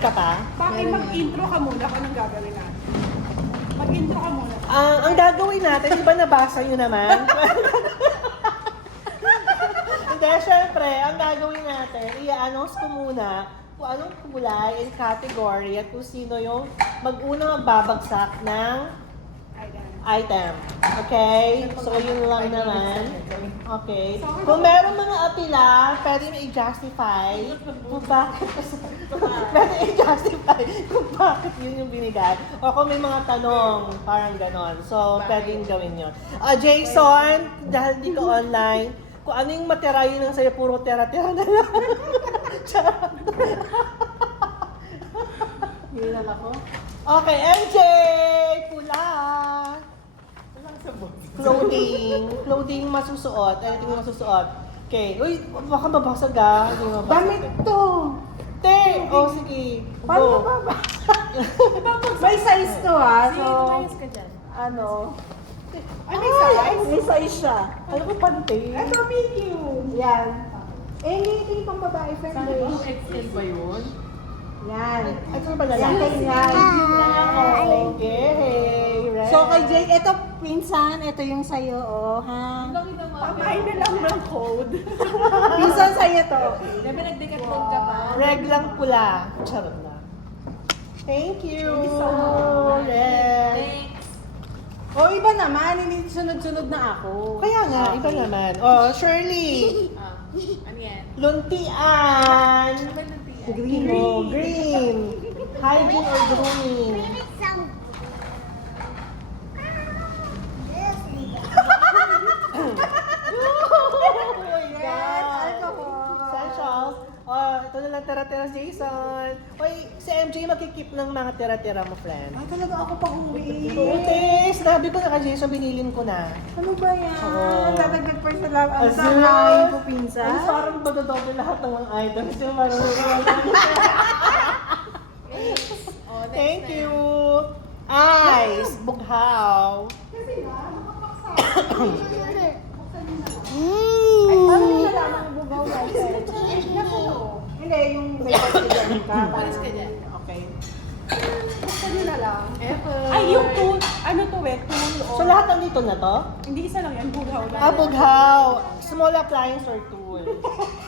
ka pa? Bakit mag-intro ka muna kung anong gagawin natin? Mag-intro ka muna. Ang gagawin natin, di ba nabasa nyo naman? Hindi, syempre, ang gagawin natin, i-announce ko muna kung anong kulay and category at kung sino yung mag-unang magbabagsak ng item. Okay? So, yun lang naman. Okay. Kung meron mga apila, pwede mo i-justify kung bakit. Pwede i-justify kung bakit yun yung binigay. O kung may mga tanong, parang ganon. So, pwedeng gawin yun. Jason, dahil di ka online, kung ano yung matira yun ang sa'yo, puro tera-tera na lang. Charot. Hindi lang ako. Okay, MJ! Pula! Clothing masusuot. Anything masusuot. Okay. Uy, baka mabasag ah. Hindi mabasag. Damit to! Te! Oh, sige. Paano Go. ba? May size to ha. So, ka dyan. ano? Ay, may size? May size siya. Ano ko pante? Ito, medium. Yan. Ito yung pang babae, friendly. XL ba yun? Yan. Ito ba na Yan kay yan. Okay. Right. So kay Jake, ito pinsan, ito yung sa'yo, oh, ha? Pamain na lang ng code. Pinsan sa'yo to. Dami nagdekatlog ka pa. Reg lang pula. Charot na. Thank you. Thank you so much. Reg. O, iba naman, hindi sunod-sunod na ako. Kaya nga, iba naman. Oh, Shirley. Ano yan? Luntian. Ano ba yung tiyan? Green. Oh, green. Hygiene or grooming? Oh my Yes, God. alcohol. Essentials. Oh, ito na lang tira-tira Jason. Oy, si MJ magkikip ng mga tira-tira mo, friend. Ay, talaga ako pang uwi. Buti, sinabi ko na kay Jason, binilin ko na. Ano ba yan? Oo. Dadagdag pa sa lang. Ang Azul. sanayin ko, pinsan. Ay, parang badodoble lahat ng mga items. Yung parang Thank you. Ice, bughaw. Ay, paano yung nalaman ng bugaw na ito? Hindi, yung may pagkagaling ka. Palis ka dyan. Okay. Basta nyo na lang. Ay, yung tool. Ano to eh? Tool o... So lahat nandito na to? Hindi isa lang yan. Bugaw lang. Bughaw. Small appliance or tool?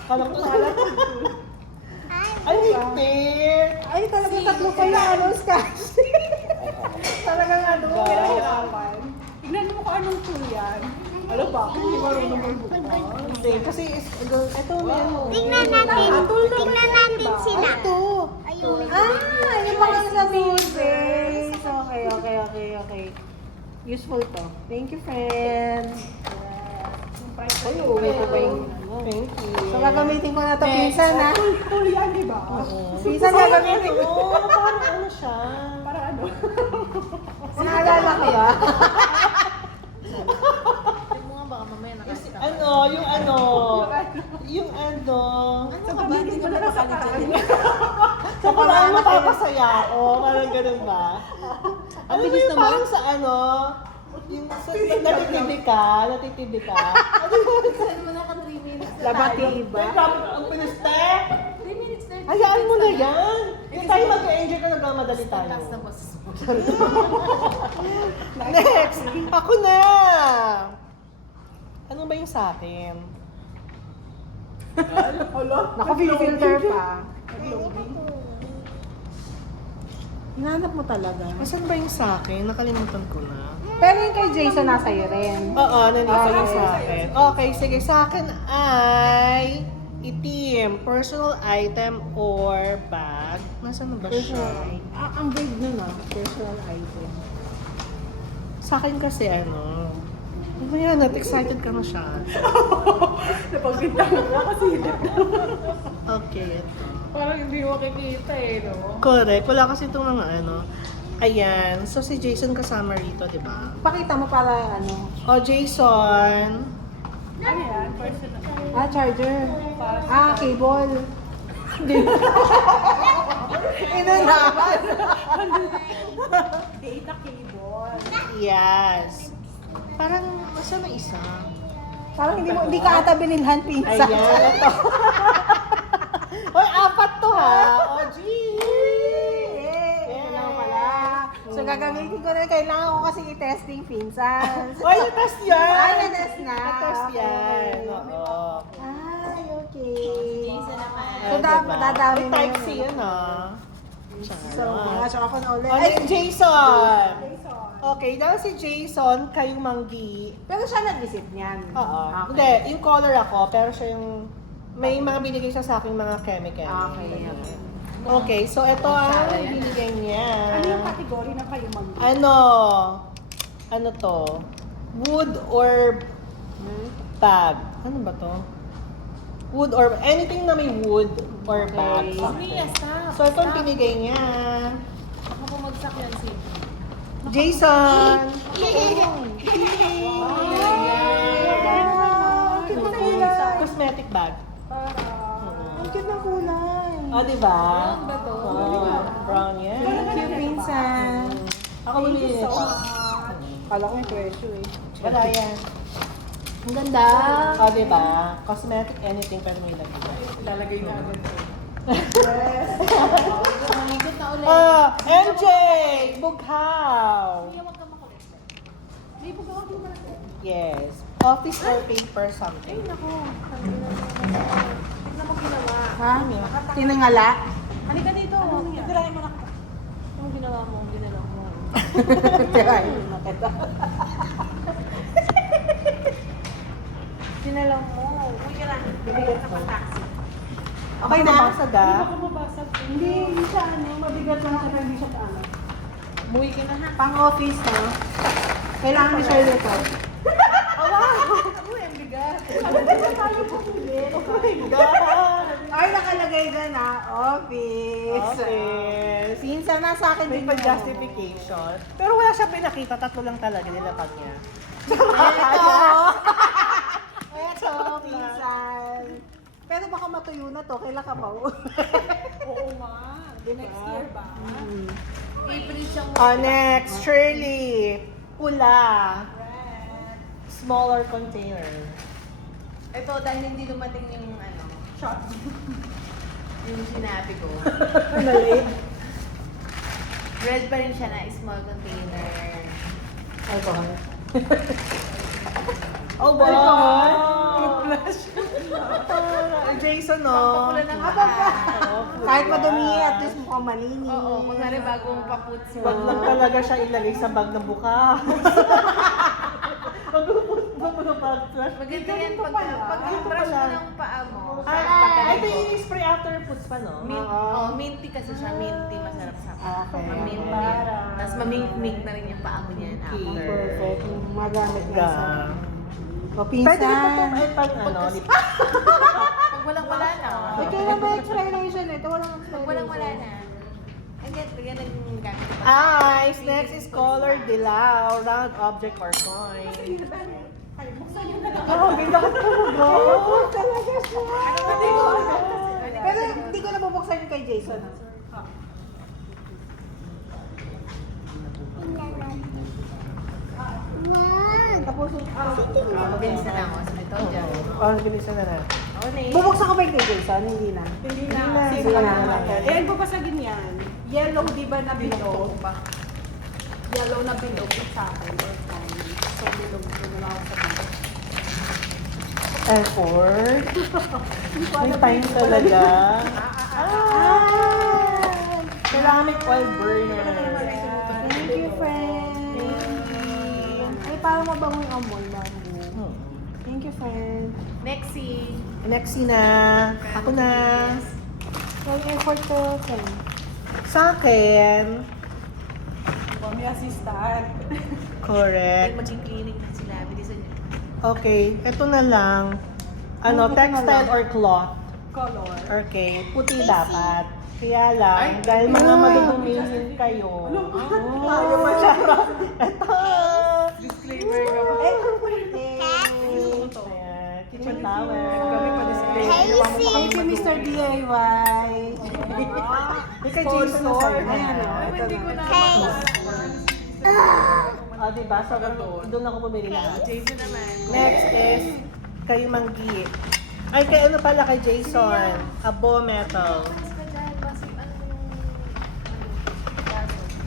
Kala ko lahat. Ay, hindi. Ay, talaga tatlo pala, ano, Scotch. Talagang ano. Hirapan. Tignan mo kung anong tool yan. Alam ba? Hindi marunong magbukas. Hindi, kasi ito meron. Tingnan natin sila. Ito. Ayun. Yung mga sa toothpaste. Okay. Useful to. Thank you, friends. Ay, uwi ko pa yung ano. Thank you. So, gagamitin ko na ito, pinsan, ha? Tool yan, di ba? Pinsan, gagamitin ko. Oo, parang ano siya. Para ano? Naalala ko ba? Yung ano, Sa pamilya mo na lang sa paraan. sa parang mapapasaya ako, parang ganun ba? Ano ba yung parang sa ano, yung sa natitibig ka? Saan mo na ka 3 minutes na Labatiba. Ay, grabe, ang bilis te! 3 minutes na. Hayaan mo na yan! Yung tayo mag-enjoy ka nagmamadali tayo. Next! Ako na! Ano ba yung sa akin? Naku, filter pa. Hinanap mo talaga. Asan ba yung sa akin? Nakalimutan ko na. Pero yung kay Jason nasa iyo rin. Oo, nandito yung sa akin. Okay, sige. Sa akin ay itim, personal item or bag. Nasaan na ba siya? Ang big nun personal item. Sa akin kasi ano, mamaya na, excited ka na siya. Napagpinta mo na kasi Okay, ito. parang hindi mo makikita eh, no? Correct. Wala kasi itong mga ano. Ayan. So, si Jason kasama rito, di ba? Pakita mo para ano. O, Jason. Ano yan? Personal. Charger. Cable. Inunahan. Data cable. Yes. Parang, masa na isa? Parang hindi ka ata binilhan, pinsa. Ayan, ito. Hoy, apat to ha. O, gee. Gagamitin ko na. Kailangan ko kasi i-testing pinsan. Oy, na-test yan! Ay, na-test na. Na-test yan. Okay. Oo. Ay, okay. Jason naman. So, dapat dadami mo Type yun C eh. yun, ah. So, tsaka ako na ulit. Ano Ay, yung Jason? Jason. Okay, dahil si Jason, kayong manggi. pero siya nag-isip niyan. Oo. Okay. Hindi, yung color ako, pero siya yung... May mga binigay siya sa akin mga chemical. Okay, okay. Okay, so ito ang binigay niya. Ano yung category na kayo mag Ano? Ano to? Wood or bag? Ano ba to? Wood or anything na may wood or bag. Okay. So ito ang binigay niya. Ako bumagsak yan si. Jason! Wow! Cute na kulay. Cosmetic bag. Ang cute na kulay. Oh, di ba? Brown ba to? Oh, brown yan. Thank you, pinsan. Ako bumili nito. Kala ko yung presyo eh. Wala yan. Ang ganda. Oh, di ba? Cosmetic anything pero may lagay. lalagay na agad? Maligot na ulit. MJ! Bughaw! Huwag ka makulit. Hindi po ka ako Yes. Office or paper something. Tignan mo ginawa. Ha? Tinangala? Halika dito. Titirahin mo na ako. Anong ginawa mo? Ginawa mo. Tirahin mo na kita. Ginalang mo. Uy, ka na. Bibigat ka pang taxi. Okay na? Sa Hindi da? ba ko mabasag? Hindi siya ano. Mabigat lang siya. Hindi siya taano. Umuwi ka na ha. Pang office, no? Kailangan ni Charlotte to. Uy, ang bigat. Oh my God! Ay, nakalagay dyan ha. Office. Office. Pinsan na sa akin May din pa-justification. Pero wala siya pinakita. Tatlo lang talaga nilapag niya. Eto! Eto, Joke lang. pinsan. Pero baka matuyo na to. Kailan ka pa? Oo nga. Next year ba? April siyang Next, Shirley. Pula. Smaller container. Ito, dahil hindi dumating yung ano, Shot. yung sinabi ko. Maliit. Red pa rin siya na small container. Alcohol. Oh, wow! Jason, no? Pampapula ng paa. Kahit madumi, at least mukhang malinis. Oo, kunwari bagong paputs mo. Wag lang talaga siya ilagay sa bag ng buka. Mag-flash. Maganda yan pag-brush mo ng paa mo. Ito yung spray after puts pa, no? Minty kasi siya. Minty, masarap sa paa. Okay. Minty. Tapos mamink-mink na rin yung paa mo niyan after. Perfect. Magamit na sa... Yeah. O, Pwede ito pinsan. ay pag ano, Pag walang-wala na. Ay, kailan ba expiration ito? Walang Pag expiration. walang-wala na. Ang yan ang gamit ko. Eyes. Next is color dilaw, round object or coin. Oh, ganda ka talaga. Talaga siya. Pero hindi ko nabubuksan yung kay Jason. Wow. Tapos, Mabilis na lang ako. So, ito, dyan. Oh, bilisan na na. Oo na eh. bubuksan ko ba yung kay Jason? Hindi na. Hindi na. Hindi na. Save Sige lang na. natin. Eh, babasagin yan. Yellow, di ba na bilog? Yellow na bilog sa akin. So, bilog ko na lang ako sa bilog. Effort. May time talaga. Kailangan may oil burner. Thank you, friend. Ay, parang mabango yung amoy, bamboo. Hmm. Thank you, friend. Nexie. Next na. Ako na. So, yung effort ko, friend. Sa akin, May assistant. correct. Mag-clinic na sila. Bilisan niyo. Okay, ito na lang. Ano, Ito na textile lang. or cloth? Color. Okay, puti dapat. Kaya lang, dahil mga madudumihin kayo. Ayaw mo siya. Ito. Disclaimer ka pa. Ay, pretty. Ayan, kitchen towel. Casey. Thank you, Mr. DIY. Yung kay Jason na sa'yo. Ayan, o. Ay, Ito hindi ko na. na. O, diba? So, doon ako bumili lahat. Jason naman. Next is, kay Manggi. Ay, kay ano pala, kay Jason. Abo metal.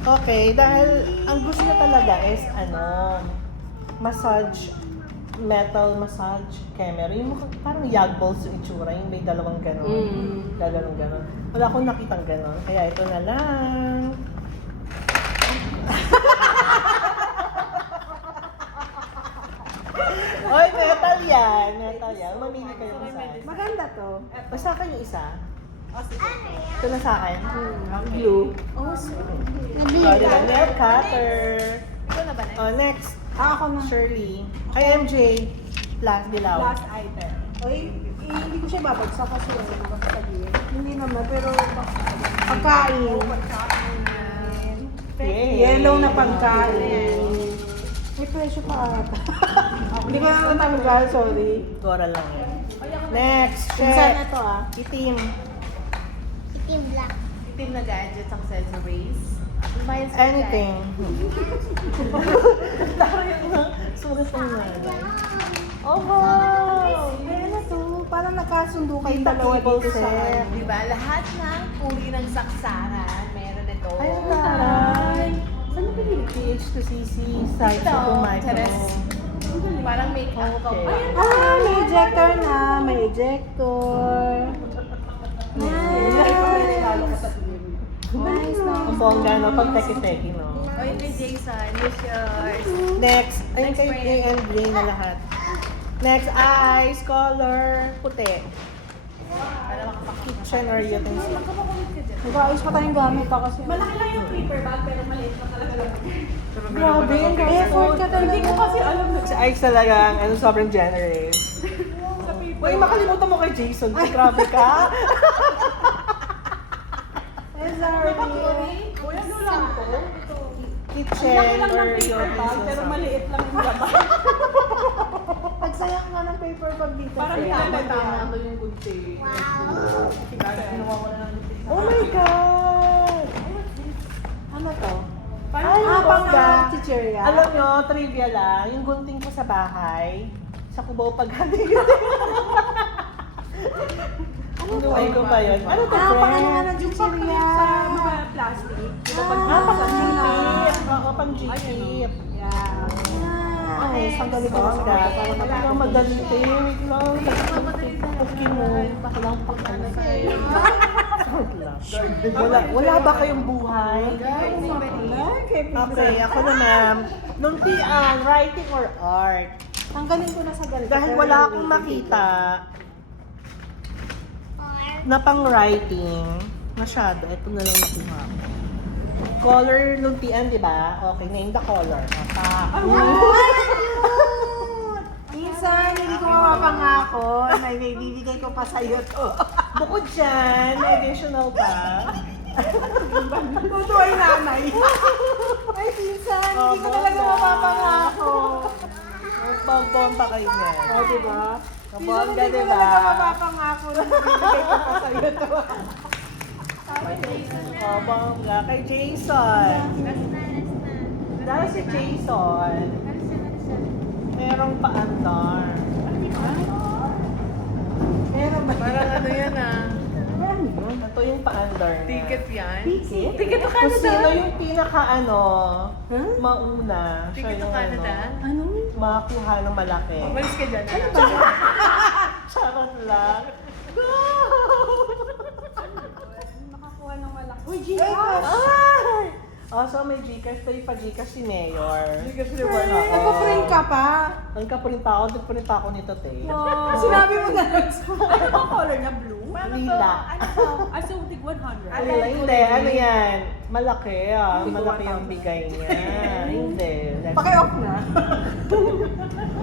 Okay, dahil ang gusto niya talaga is massage, metal massage camera. Yung parang yag balls yung itsura, yung may dalawang ganon. Ganon. Wala akong nakitang ganon, kaya ito na lang. Oy, metal yan. Mamili kayo isa. Maganda to. O sa akin yung isa. Ito na sa akin. Blue. Oh, diba? Nail cutter. Ito na ba na? Oh, next. Ako na. Shirley. Ay, MJ. Last dilaw. Last item. Oy, hindi ko siya babagsak kasi nakakasabihin. Hindi naman, pero pagkain. Yay. Yellow na pagkain. May presyo pa ata. Hindi ko na natanggal, sorry. Gora lang yan. Next. Pinsan Check. ito Itim. Team Black. Itim na gadgets, accessories. Lumayas ka Anything. Tara yung sulat ng nanay. Oh, wow! Ay, ano to? Parang nagkasundo kayo Tita dalawa table dito sa... set. dyan. Diba? Lahat ng uri ng saksaran, meron ito. Ay, ang taray. Saan mo pinili? PH2CC, size Ito, to micro. Teres. Parang make-up ko. Okay. Ayun. Ah, may ejector na. May ejector. Nice na. Ang bongga, no? Pag teki-teki, no? Oy, may Jason. Here's yours. Next. Ayun Next kay brand. A and gray na lahat. Next, eyes, color, puti. Para makapakita. Kitchen or utensils. Magkapakulit ka dyan. Nag-aayos pa tayong gamit pa kasi. Malaki lang yung paper bag, pero maliit lang talaga lang. Grabe, effort ka talaga. Hindi ko kasi alam na Si Ike talaga, sobrang generous. sa paper. Uy, makalimutan mo kay Jason. Grabe ka. Eh, sorry. Uy, ano lang to? Kitchen Laki lang or ng paper bag, pero utensils. maliit lang yung laman. Pagsayang nga ng paper bag dito. Parang Sir. nilalagyan. ko yung gunti. Wow. Kinuha ko na lang yung Oh my God! Ano to? Ay, Ah, pang bongga. chichirya. Alam nyo, trivia lang, yung gunting ko sa bahay, sa Cubao Paghaling. Inuway ko pa yun. Ano to, Ah, pang ano nga friend? ng chichirya. Sa mga plastic. Ah, pang G-tip. Oo, pang G-tip. Yeah. Ay, sandali ko lang dahil. Para talagang madali. Wait lang. Okay mo. Baka lang pakala sa'yo. Wala ba kayong buhay? Okay, ako naman. Luntian, writing or art? Tanggalin ko na sa ganito. Dahil wala akong makita na pang writing, masyado. Ito na lang nakuha ko. Color luntian, di ba? Okay, name the color. Minsan, hindi ko mapapangako na may bibigay ko pa sa'yo to. Bukod dyan, may additional pa. Tuto ay nanay. Ay, minsan, hindi ko talaga mapapangako. Magbomba kayo niyan. O, diba? Mabongga, Minsan, hindi ko diba? talaga mapapangako na bibigay ko pa sa'yo to. Oh, bongga. Kay Jason. Dahil si Jason, merong paandar. Meron ba? Parang ano yan ah. Meron yun. Ito yung paandar niya. Ticket yan. Ticket? Ticket to Kung sino Canada. yung pinaka Huh? mauna. Siya Ticket to yung Canada. Ano? makakuha ng malaki. Umalis ka dyan. Charot lang. Nakakuha ng malaki. Uy, Ay, Gcash! Ay! Oh, so may Gcash. Ito yung pa-Gcash si Mayor. Gcash reward. Nagpa-print ka pa? Nagka-print ako. Nagprint ako nito, te. Sinabi mo na lang. Ano bang color niya? Blue? Lila. Ah, so tig 100. Hindi, ano yan? Malaki ah. Malaki ang bigay niya. Hindi. Paki-off na.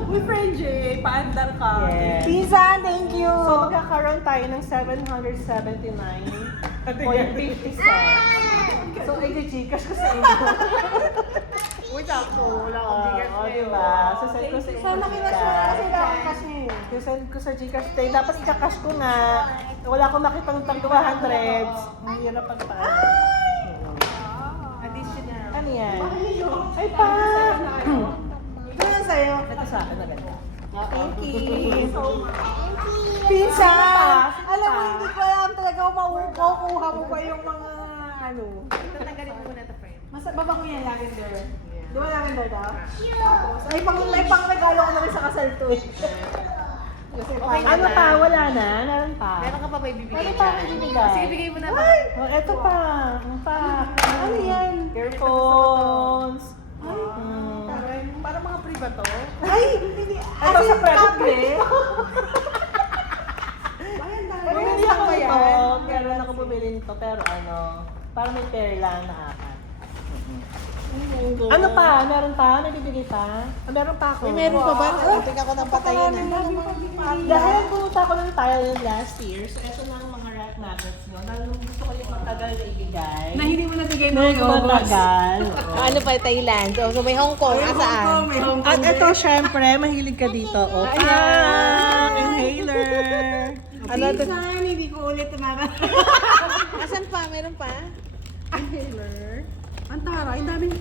Uy, friend J, paandar ka. Yes. Pinsan, thank you. So, magkakaroon tayo ng 779.50 cents. So, i-Gcash ko sa inyo. Uy, tako. Wala akong Gcash Oh, ngayon. diba? So, send ko sa inyo. Sana kinas mo na kasi lang kasi ngayon. Send ko sa Gcash. Tay, dapat ika-cash ko nga. Wala akong makitang tag 200s. Ang hirap pagpaan. Additional. Ano yan? Ay, pa! Ito yan sa'yo. Ito sa akin na ganda. Thank you. Pinsan, Sino pa? alam mo, hindi ko alam talaga kung makukuha mo ba yung mga paano? Tatanggalin mo muna ito, friend. Mas babango yan, lavender. Di ba lavender daw? Tapos, may pang regalo ko na rin sa kasal to eh. Kasi Okay parang- Ano pa? Wala na? Meron pa. Meron ka pa ba ibibigay Meron pa dyan? ibibigay. Sige, bigay mo na ba? Oh, eto pa. Ang pa. Ano yan? Earphones. Parang mga pre ba to? Ay! Hindi. Ito sa credit card. Ayan, Bumili ako nito. Meron ako bumili nito. Pero ano, parang may pair lang na apat. Ano pa? Meron pa? May bibigay pa? Ah, meron pa ako. Meron pa ba? Tingnan ko ng patayin na. Dahil pumunta ako ng Thailand last year, so eto na ang mga rack magnets nyo. Nung gusto ko yung matagal na ibigay. Na hindi mo nabigay mo Medyo matagal. Ano pa, Thailand? So may Hong Kong. Saan? May Hong Kong. At ito, syempre, mahilig ka dito. O, inhaler. Ano ito? Pinsan, hindi ko ulit tumara. Asan pa? Meron pa? Inhaler. Ang taray, ang daming